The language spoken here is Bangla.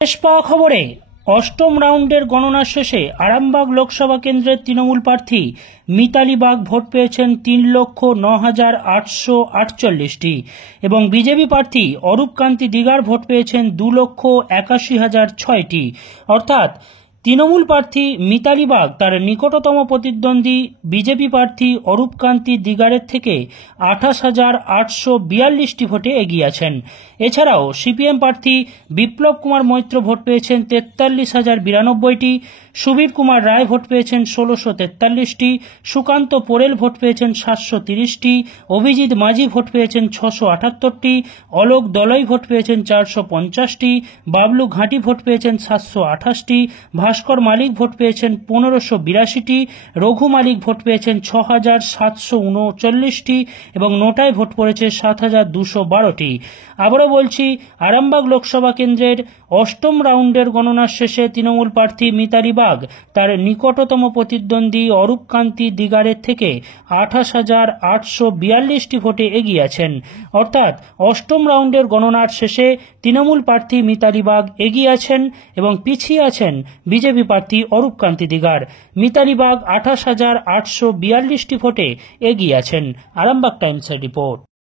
শেষ পাওয়া খবরে অষ্টম রাউন্ডের গণনা শেষে আরামবাগ লোকসভা কেন্দ্রের তৃণমূল প্রার্থী মিতালি বাগ ভোট পেয়েছেন 3,09,848টি এবং বিজেপি প্রার্থী অরূপ কান্তি দিগার ভোট পেয়েছেন 2,81,006টি। অর্থাৎ তৃণমূল প্রার্থী মিতালি বাগ তার নিকটতম প্রতিদ্বন্দ্বী বিজেপি প্রার্থী অরূপ কান্তি দিগারের থেকে 28,842টি ভোটে এগিয়ে আছেন। এছাড়াও সিপিএম প্রার্থী বিপ্লব কুমার মৈত্র ভোট পেয়েছেন 43,092টি, সুবীর কুমার রায় ভোট পেয়েছেন 1,643টি, সুকান্ত পোরেল ভোট পেয়েছেন 730টি, অভিজিৎ মাঝি ভোট পেয়েছেন 678টি, অলোক দলই ভোট পেয়েছেন 450টি, বাবলু ঘাঁটি ভোট পেয়েছেন 728টি, ভাস্কর মালিক ভোট পেয়েছেন 1582টি, রঘু মালিক ভোট পেয়েছেন 6,739টি এবং নোটায় ভোট পড়েছে 7,212টি। আবারও বলছি, আরামবাগ লোকসভা কেন্দ্রের অষ্টম রাউন্ডের গণনার শেষে তৃণমূল প্রার্থী মিতালি বাগ তার নিকটতম প্রতিদ্বন্দ্বী অরূপ কান্তি দিগারের থেকে 28,842টি ভোটে এগিয়ে আছেন। অর্থাৎ অষ্টম রাউন্ডের গণনার শেষে তৃণমূল প্রার্থী মিতালি বাগ এগিয়ে আছেন এবং পিছিয়ে আছেন বিজেপি প্রার্থী অরূপ কান্তি দিগার। মিতালি বাগ 28,842টি ভোটে এগিয়ে আছেন। আরামবাগ টাইমসের রিপোর্ট।